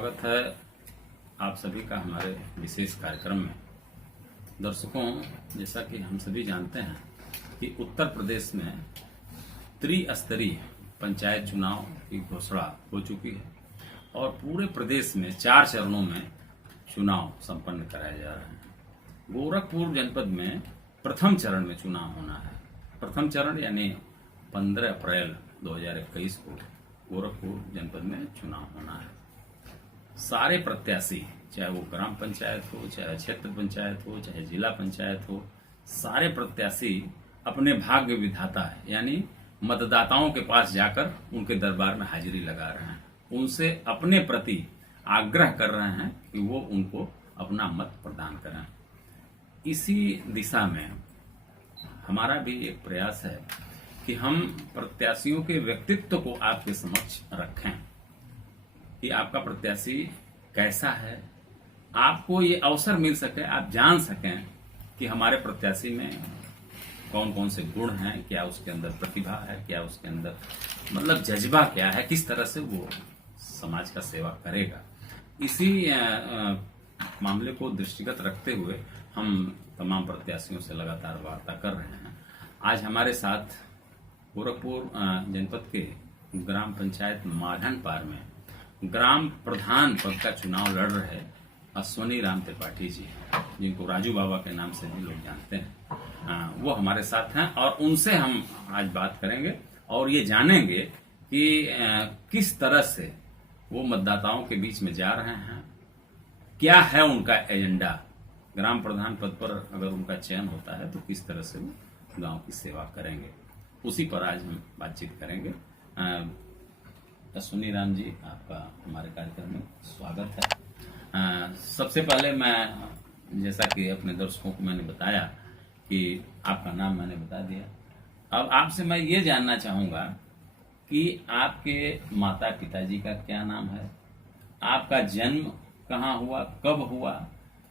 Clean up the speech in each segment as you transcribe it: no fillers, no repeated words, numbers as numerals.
स्वागत है आप सभी का हमारे विशेष कार्यक्रम में। दर्शकों, जैसा कि हम सभी जानते हैं कि उत्तर प्रदेश में त्रिस्तरीय पंचायत चुनाव की घोषणा हो चुकी है और पूरे प्रदेश में 4 चरणों में चुनाव संपन्न कराए जा रहे हैं। गोरखपुर जनपद में प्रथम चरण में चुनाव होना है। प्रथम चरण यानी 15 अप्रैल 2021 को गोरखपुर जनपद में चुनाव होना है। सारे प्रत्याशी, चाहे वो ग्राम पंचायत हो, चाहे क्षेत्र पंचायत हो, चाहे जिला पंचायत हो, सारे प्रत्याशी अपने भाग्य विधाता है, यानी मतदाताओं के पास जाकर उनके दरबार में हाजिरी लगा रहे हैं, उनसे अपने प्रति आग्रह कर रहे हैं कि वो उनको अपना मत प्रदान करें। इसी दिशा में हमारा भी एक प्रयास है कि हम प्रत्याशियों के व्यक्तित्व को आपके समक्ष रखें कि आपका प्रत्याशी कैसा है, आपको ये अवसर मिल सके, आप जान सकें कि हमारे प्रत्याशी में कौन कौन से गुण हैं, क्या उसके अंदर प्रतिभा है, क्या उसके अंदर मतलब जज्बा क्या है, किस तरह से वो समाज का सेवा करेगा। इसी मामले को दृष्टिगत रखते हुए हम तमाम प्रत्याशियों से लगातार वार्ता कर रहे हैं। आज हमारे साथ गोरखपुर जनपद के ग्राम पंचायत माधनपार में ग्राम प्रधान पद का चुनाव लड़ रहे अश्वनी राम त्रिपाठी जी, जिनको राजू बाबा के नाम से भी लोग जानते हैं, वो हमारे साथ हैं और उनसे हम आज बात करेंगे और ये जानेंगे कि किस तरह से वो मतदाताओं के बीच में जा रहे हैं, क्या है उनका एजेंडा। ग्राम प्रधान पद पर अगर उनका चयन होता है तो किस तरह से वो गांव की सेवा करेंगे, उसी पर आज हम बातचीत करेंगे। अश्वनी राम जी, आपका हमारे कार्यक्रम में स्वागत है। सबसे पहले मैं, जैसा कि अपने दर्शकों को मैंने बताया कि आपका नाम मैंने बता दिया, अब आपसे मैं ये जानना चाहूंगा कि आपके माता पिताजी का क्या नाम है, आपका जन्म कहाँ हुआ, कब हुआ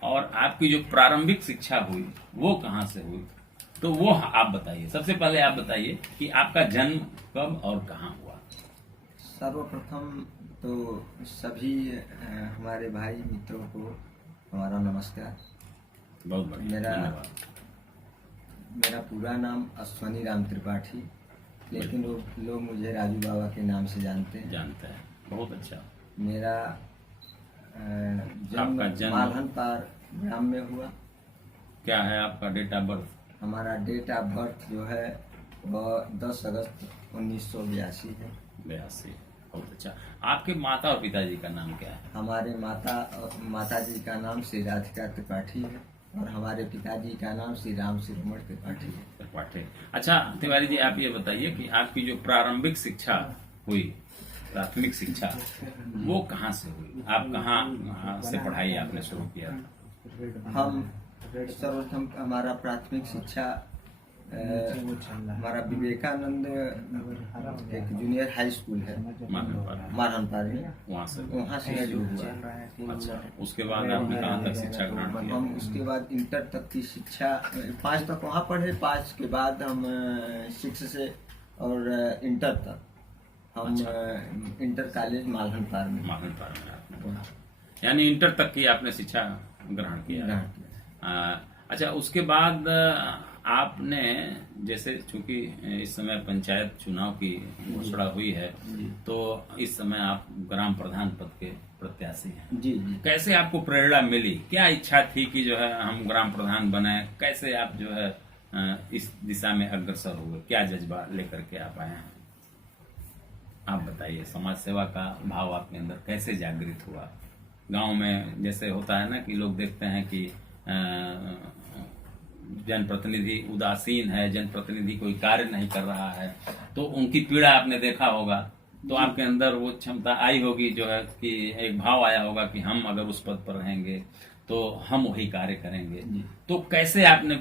और आपकी जो प्रारंभिक शिक्षा हुई वो कहाँ से हुई, तो वो आप बताइए। सबसे पहले आप बताइए कि आपका जन्म कब और कहाँ हुआ। सर्वप्रथम तो सभी हमारे भाई मित्रों को हमारा नमस्कार। बहुत बढ़िया, मेरा पूरा नाम अश्वनी राम त्रिपाठी, लेकिन लोग मुझे राजू बाबा के नाम से जानते हैं। बहुत अच्छा। मेरा जन्म माधनपार ग्राम में हुआ। क्या है आपका डेट ऑफ बर्थ? हमारा डेट ऑफ बर्थ जो है वह 10 अगस्त 1982 है। 82, बहुत अच्छा। आपके माता और पिताजी का नाम क्या है? हमारे माता जी का नाम श्री राधिका त्रिपाठी है और हमारे पिताजी का नाम श्री राम शिरोमण त्रिपाठी है। अच्छा तिवारी जी, आप ये बताइए कि आपकी जो प्रारंभिक शिक्षा हुई, प्राथमिक शिक्षा, वो कहाँ से हुई? आप कहाँ से पढ़ाई आपने शुरू किया था? हम सर्वप्रथम हमारा प्राथमिक शिक्षा हमारा विवेकानंद एक जूनियर हाई स्कूल है माधनपार में, वहाँ से शुरू हुआ। अच्छा, उसके बाद आपने कहाँ तक शिक्षा ग्रहण किया? हम उसके बाद इंटर तक की शिक्षा 5 तक वहाँ पढ़े। 5 के बाद हम 6 से और इंटर तक हम इंटर कॉलेज माधनपार में आपने पढ़ा, यानी इंटर तक की आपने शिक्षा ग्रहण किया। अच्छा, उसके बाद आपने, जैसे चूंकि इस समय पंचायत चुनाव की घोषणा हुई है, तो इस समय आप ग्राम प्रधान पद के प्रत्याशी हैं। जी। कैसे आपको प्रेरणा मिली, क्या इच्छा थी कि जो है हम ग्राम प्रधान बने, कैसे आप जो है इस दिशा में अग्रसर हुए, क्या जज्बा लेकर के आप आए हैं? आप बताइए, समाज सेवा का भाव आपके अंदर कैसे जागृत हुआ? गांव में जैसे होता है ना कि लोग देखते हैं कि जनप्रतिनिधि उदासीन है, जनप्रतिनिधि कोई कार्य नहीं कर रहा है, तो उनकी पीड़ा आपने देखा होगा, तो आपके अंदर वो क्षमता आई होगी जो है कि एक भाव आया होगा कि हम अगर उस पद पर रहेंगे तो हम वही कार्य करेंगे। तो कैसे आपने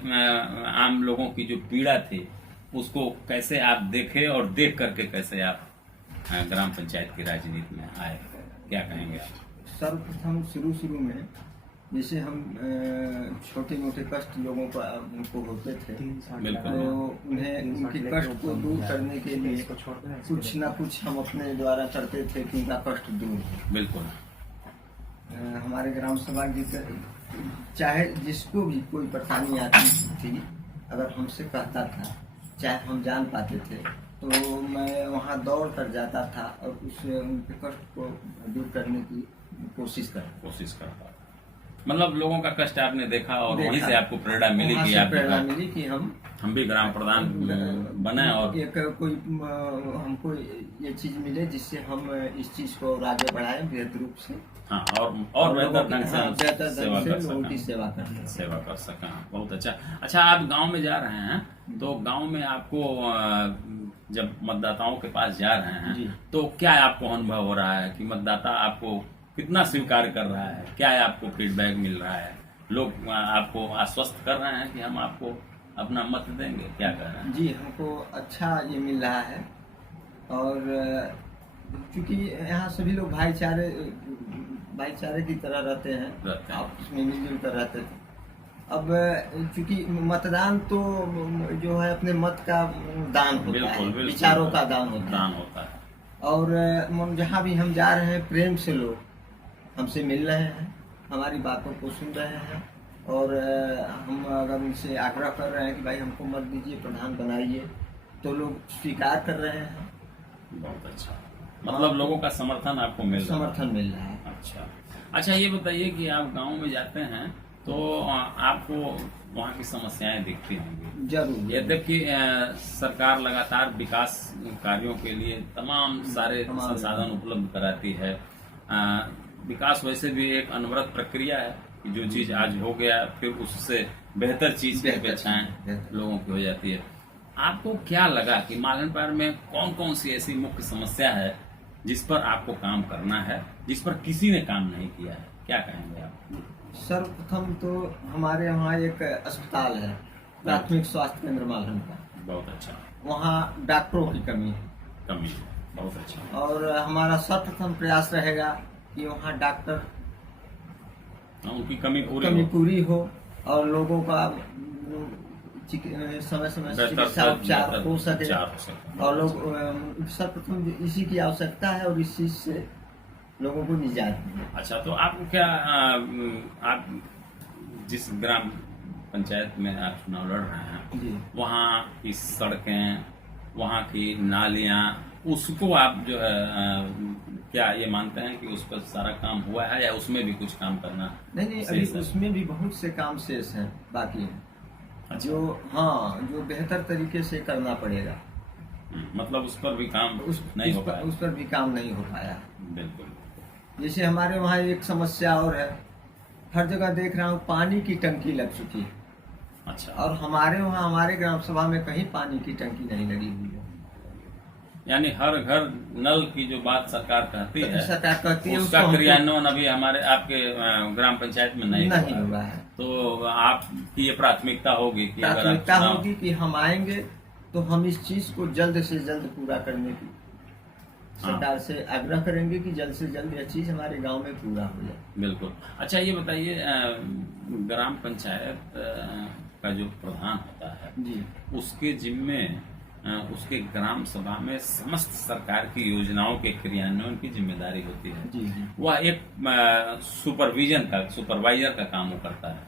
आम लोगों की जो पीड़ा थी उसको कैसे आप देखे और देख करके कैसे आप ग्राम पंचायत की राजनीति में आए, क्या कहेंगे आप? सर्वप्रथम शुरू में जैसे हम छोटे मोटे कष्ट लोगों को उनको होते थे, तो उन्हें उनके कष्ट को दूर करने के लिए कुछ ना कुछ हम अपने द्वारा करते थे कि उनका कष्ट दूर हो। बिल्कुल। हमारे ग्राम सभा की चाहे जिसको भी कोई परेशानी आती थी, अगर हमसे कहता था, चाहे हम जान पाते थे, तो मैं वहाँ दौड़ कर जाता था और उनके कष्ट को दूर करने की कोशिश करता। मतलब लोगों का कष्ट आपने देखा और वहीं से आपको प्रेरणा मिली वहाँ कि से आप प्रेरणा मिली कि हम भी ग्राम प्रधान बने और एक कोई हमको ये चीज मिले जिससे हम इस चीज को और आगे बढ़ाएं बेहतर रूप से। हाँ, और बेहतर ढंग से सेवा कर सकें। बहुत अच्छा। आप गांव में जा रहे हैं तो गांव में आपको जब मतदाताओं के पास जा रहे हैं तो क्या आपको अनुभव हो रहा है कि मतदाता आपको कितना स्वीकार कर रहा है, क्या आपको फीडबैक मिल रहा है, लोग आपको आश्वस्त कर रहे हैं कि हम आपको अपना मत देंगे, क्या कह रहे हैं? जी, हमको अच्छा ये मिल रहा है और क्योंकि यहाँ सभी लोग भाईचारे की तरह रहते हैं, आपस में मिलजुल कर रहते थे। अब चूंकि मतदान तो जो है अपने मत का दान होता है, विचारों का दान होता है और जहाँ भी हम जा रहे हैं प्रेम से लोग हमसे मिल रहे हैं, हमारी बातों को सुन रहे हैं और हम अगर उनसे आग्रह कर रहे हैं कि भाई हमको मत दीजिए, प्रधान बनाइए, तो लोग स्वीकार कर रहे हैं। बहुत अच्छा, मतलब लोगों का समर्थन आपको मिल रहा है। अच्छा, ये बताइए कि आप गांव में जाते हैं तो आपको वहाँ की समस्याएं दिखती होंगी जरूर। यद्यपि सरकार लगातार विकास कार्यों के लिए तमाम सारे संसाधन उपलब्ध कराती है। विकास वैसे भी एक अनवरत प्रक्रिया है कि जो चीज आज हो गया फिर उससे बेहतर चीज की अपेक्षाएं लोगों की हो जाती है। आपको क्या लगा कि मालनपार में कौन कौन सी ऐसी मुख्य समस्या है जिस पर आपको काम करना है, जिस पर किसी ने काम नहीं किया है, क्या कहेंगे आप? सर्वप्रथम तो हमारे यहाँ एक अस्पताल है, प्राथमिक स्वास्थ्य केंद्र मालहन का। बहुत अच्छा। वहाँ डॉक्टरों की कमी है। बहुत अच्छा। और हमारा सर्वप्रथम प्रयास रहेगा कि वहाँ डॉक्टर उनकी कमी पूरी हो और लोगों का समय समय चिकित्सा उपचार हो सके और लोग सर्वप्रथम इसी की आवश्यकता है और इस चीज से लोगों को निजात मिले। अच्छा, तो आपको क्या आप जिस ग्राम पंचायत में आप चुनाव लड़ रहे हैं वहाँ की सड़कें, वहाँ की नालियाँ, उसको आप जो है क्या ये मानते हैं कि उस पर सारा काम हुआ है या उसमें भी कुछ काम करना? नहीं, अभी उसमें भी बहुत से काम शेष हैं, बाकी हैं। अच्छा। जो बेहतर तरीके से करना पड़ेगा। मतलब उस पर भी काम नहीं हो पाया। उस पर भी काम नहीं हो पाया। बिल्कुल। जैसे हमारे वहाँ एक समस्या और है, हर जगह देख रहा हूँ पानी की टंकी लग चुकी है। अच्छा। और हमारे वहाँ हमारे ग्राम सभा में कहीं पानी की टंकी नहीं लगी हुई है। यानी हर घर नल की जो बात सरकार कहती है उसका क्रियान्वयन अभी हमारे आपके ग्राम पंचायत में नहीं हुआ है। तो आपकी ये प्राथमिकता होगी कि हम आएंगे तो हम इस चीज को जल्द से जल्द पूरा करने की सरकार से आग्रह करेंगे कि जल्द से जल्द यह चीज हमारे गांव में पूरा हो जाए। बिल्कुल। अच्छा, ये बताइए ग्राम पंचायत का जो प्रधान होता है जी, उसके जिम्मे उसके ग्राम सभा में समस्त सरकार की योजनाओं के क्रियान्वयन की जिम्मेदारी होती है। जी। वह एक सुपरवाइजर का काम वो करता है।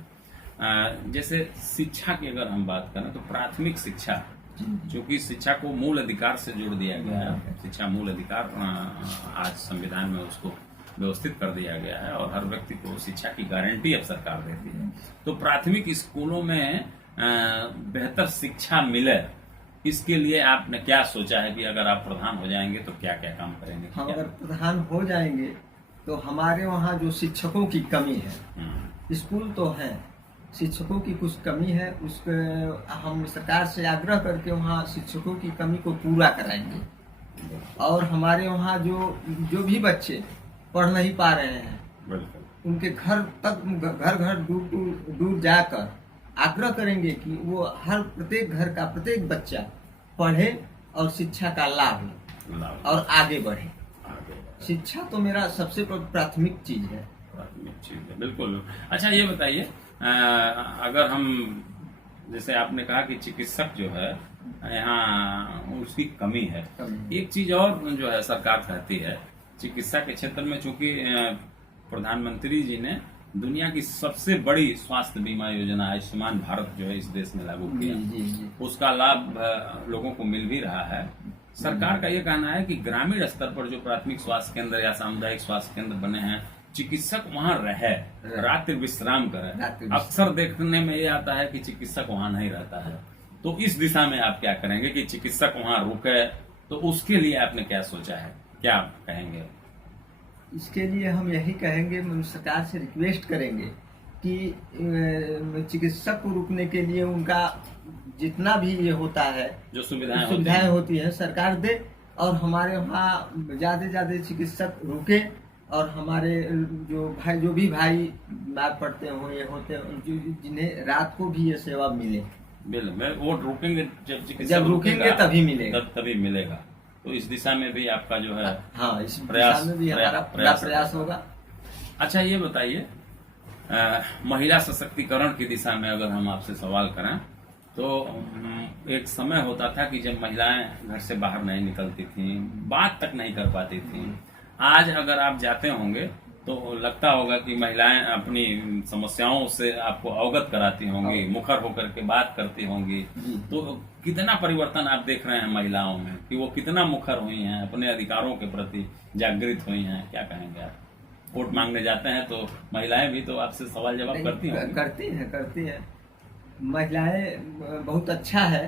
जैसे शिक्षा की अगर हम बात करें तो प्राथमिक शिक्षा, क्योंकि शिक्षा को मूल अधिकार से जोड़ दिया गया है, शिक्षा मूल अधिकार आज संविधान में उसको व्यवस्थित कर दिया गया है और हर व्यक्ति को शिक्षा की गारंटी अब सरकार देती है। तो प्राथमिक स्कूलों में बेहतर शिक्षा मिले, इसके लिए आपने क्या सोचा है कि अगर आप प्रधान हो जाएंगे तो क्या क्या काम करेंगे? हम अगर प्रधान हो जाएंगे तो हमारे वहाँ जो शिक्षकों की कमी है, स्कूल तो है, शिक्षकों की कुछ कमी है, उसके हम सरकार से आग्रह करके वहाँ शिक्षकों की कमी को पूरा कराएंगे। और हमारे वहाँ जो भी बच्चे पढ़ नहीं पा रहे हैं उनके घर तक घर दूर जाकर आग्रह करेंगे कि वो हर प्रत्येक घर का प्रत्येक बच्चा पढ़े और शिक्षा का लाभ ले और आगे बढ़े। शिक्षा तो मेरा सबसे प्राथमिक चीज है। बिल्कुल। अच्छा, ये बताइए अगर हम जैसे आपने कहा कि चिकित्सक जो है यहाँ उसकी कमी है, एक चीज और जो है सरकार कहती है चिकित्सा के क्षेत्र में, चूंकि प्रधानमंत्री जी ने दुनिया की सबसे बड़ी स्वास्थ्य बीमा योजना आयुष्मान भारत जो है इस देश में लागू किया, जी। उसका लाभ लोगों को मिल भी रहा है। सरकार का ये कहना है कि ग्रामीण स्तर पर जो प्राथमिक स्वास्थ्य केंद्र या सामुदायिक स्वास्थ्य केंद्र बने हैं, चिकित्सक वहां रहे, रात्रि विश्राम करे। अक्सर देखने में ये आता है कि चिकित्सक वहां नहीं रहता है, तो इस दिशा में आप क्या करेंगे कि चिकित्सक वहां रुके? तो उसके लिए आपने क्या सोचा है, क्या आप कहेंगे? इसके लिए हम यही कहेंगे, सरकार से रिक्वेस्ट करेंगे कि चिकित्सक को रुकने के लिए उनका जितना भी ये होता है, जो सुविधाएं होती है सरकार दे, और हमारे वहाँ ज्यादा से ज्यादा चिकित्सक रुके, और हमारे जो भी भाई बीमार पड़ते हो, ये होते हैं, जिन्हें रात को भी ये सेवा मिले। वो रुकेंगे, जब रुकेंगे तभी मिलेगा, तभी मिलेगा। तो इस दिशा में भी आपका जो है हाँ, इस दिशा में भी हमारा प्रयास होगा। अच्छा, ये बताइए, महिला सशक्तिकरण की दिशा में अगर हम आपसे सवाल करें तो एक समय होता था कि जब महिलाएं घर से बाहर नहीं निकलती थी, बात तक नहीं कर पाती थी। आज अगर आप जाते होंगे तो लगता होगा कि महिलाएं अपनी समस्याओं से आपको अवगत कराती होंगी, मुखर होकर के बात करती होंगी। तो कितना परिवर्तन आप देख रहे हैं महिलाओं में, कि वो कितना मुखर हुई हैं, अपने अधिकारों के प्रति जागृत हुई हैं? क्या कहेंगे आप? वोट मांगने जाते हैं तो महिलाएं भी तो आपसे सवाल जवाब करती होंगी। करती हैं। महिलाएं बहुत अच्छा है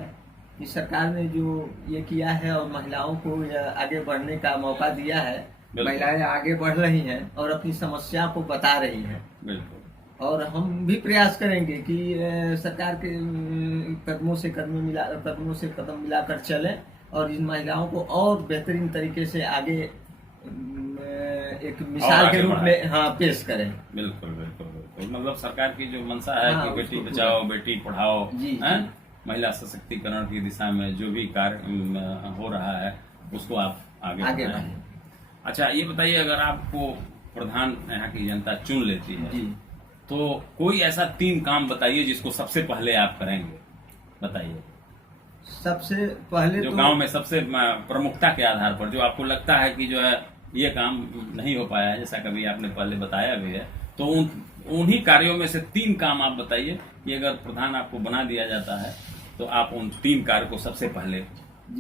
कि सरकार ने जो ये किया है और महिलाओं को आगे बढ़ने का मौका दिया है। महिलाएं आगे बढ़ रही हैं और अपनी समस्या को बता रही हैं। बिल्कुल। और हम भी प्रयास करेंगे कि सरकार के कदमों से कदम मिलाकर चलें और इन महिलाओं को और बेहतरीन तरीके से आगे एक मिसाल के रूप में पेश करें। बिल्कुल बिल्कुल बिल्कुल। मतलब सरकार की जो मंशा है कि बेटी बचाओ बेटी पढ़ाओ, महिला सशक्तिकरण की दिशा में जो भी कार्य हो रहा है उसको आप आगे बढ़ाएं। अच्छा, ये बताइए, अगर आपको प्रधान यहाँ की जनता चुन लेती है तो कोई ऐसा 3 काम बताइए जिसको सबसे पहले आप करेंगे, बताइए। सबसे पहले जो गांव में सबसे प्रमुखता के आधार पर जो आपको लगता है कि जो है ये काम नहीं हो पाया है, जैसा कभी आपने पहले बताया भी है, तो उन्हीं कार्यों में से 3 काम आप बताइए कि अगर प्रधान आपको बना दिया जाता है तो आप उन 3 कार्य को सबसे पहले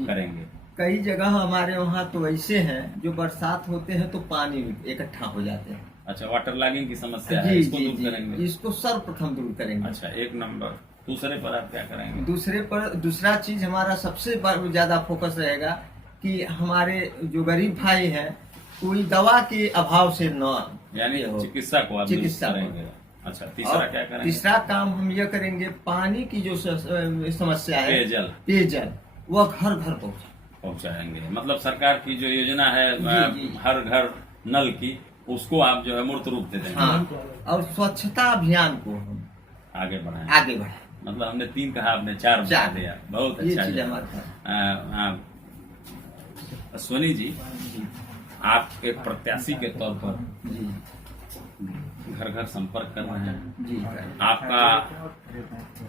करेंगे। कई जगह हमारे वहाँ तो ऐसे हैं जो बरसात होते हैं तो पानी इकट्ठा हो जाते हैं। अच्छा, वाटर लॉगिंग की समस्या है, इसको दूर करेंगे? इसको सर्वप्रथम दूर करेंगे। अच्छा, 1 नंबर। दूसरे पर आप क्या करेंगे? दूसरा चीज हमारा सबसे ज्यादा फोकस रहेगा कि हमारे जो गरीब भाई हैं कोई दवा के अभाव से न, यानी चिकित्सा को आप करेंगे। अच्छा, तीसरा क्या करेंगे? तीसरा काम हम ये करेंगे, पानी की जो समस्या है, पेयजल, वो घर घर पहुंचाएंगे। मतलब सरकार की जो योजना है हर घर नल की, उसको आप जो है मूर्त रूप दे देंगे। और स्वच्छता अभियान को हम आगे बढ़ाएं। मतलब हमने 3 कहा, आपने 4 बता दिया। बहुत अच्छा। अश्वनी जी, आप एक प्रत्याशी के तौर पर घर घर संपर्क कर रहे हैं। आपका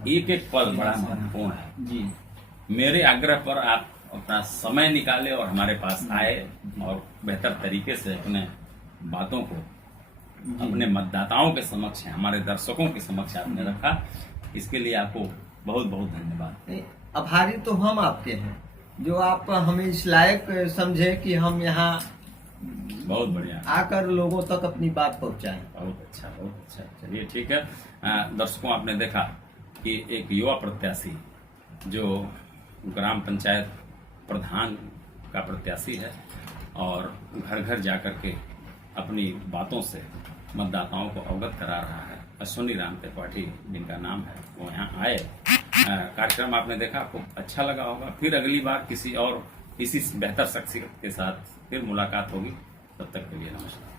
एक एक पल बड़ा महत्वपूर्ण है। मेरे आग्रह पर आप अपना समय निकाले और हमारे पास आए और बेहतर तरीके से अपने बातों को अपने मतदाताओं के समक्ष, हमारे दर्शकों के समक्ष आपने रखा। इसके लिए आपको बहुत बहुत धन्यवाद। आभारी तो हम आपके हैं जो आप हमें इस लायक समझे कि हम यहाँ बहुत बढ़िया आकर लोगों तक अपनी बात पहुँचाएं। बहुत अच्छा, बहुत अच्छा। चलिए ठीक है। दर्शकों, आपने देखा कि एक युवा प्रत्याशी जो ग्राम पंचायत प्रधान का प्रत्याशी है और घर घर जाकर के अपनी बातों से मतदाताओं को अवगत करा रहा है। अश्वनी राम त्रिपाठी जिनका नाम है, वो यहाँ आए। कार्यक्रम आपने देखा, आपको अच्छा लगा होगा। फिर अगली बार किसी और इसी बेहतर शख्सियत के साथ फिर मुलाकात होगी। तब तक के लिए नमस्कार।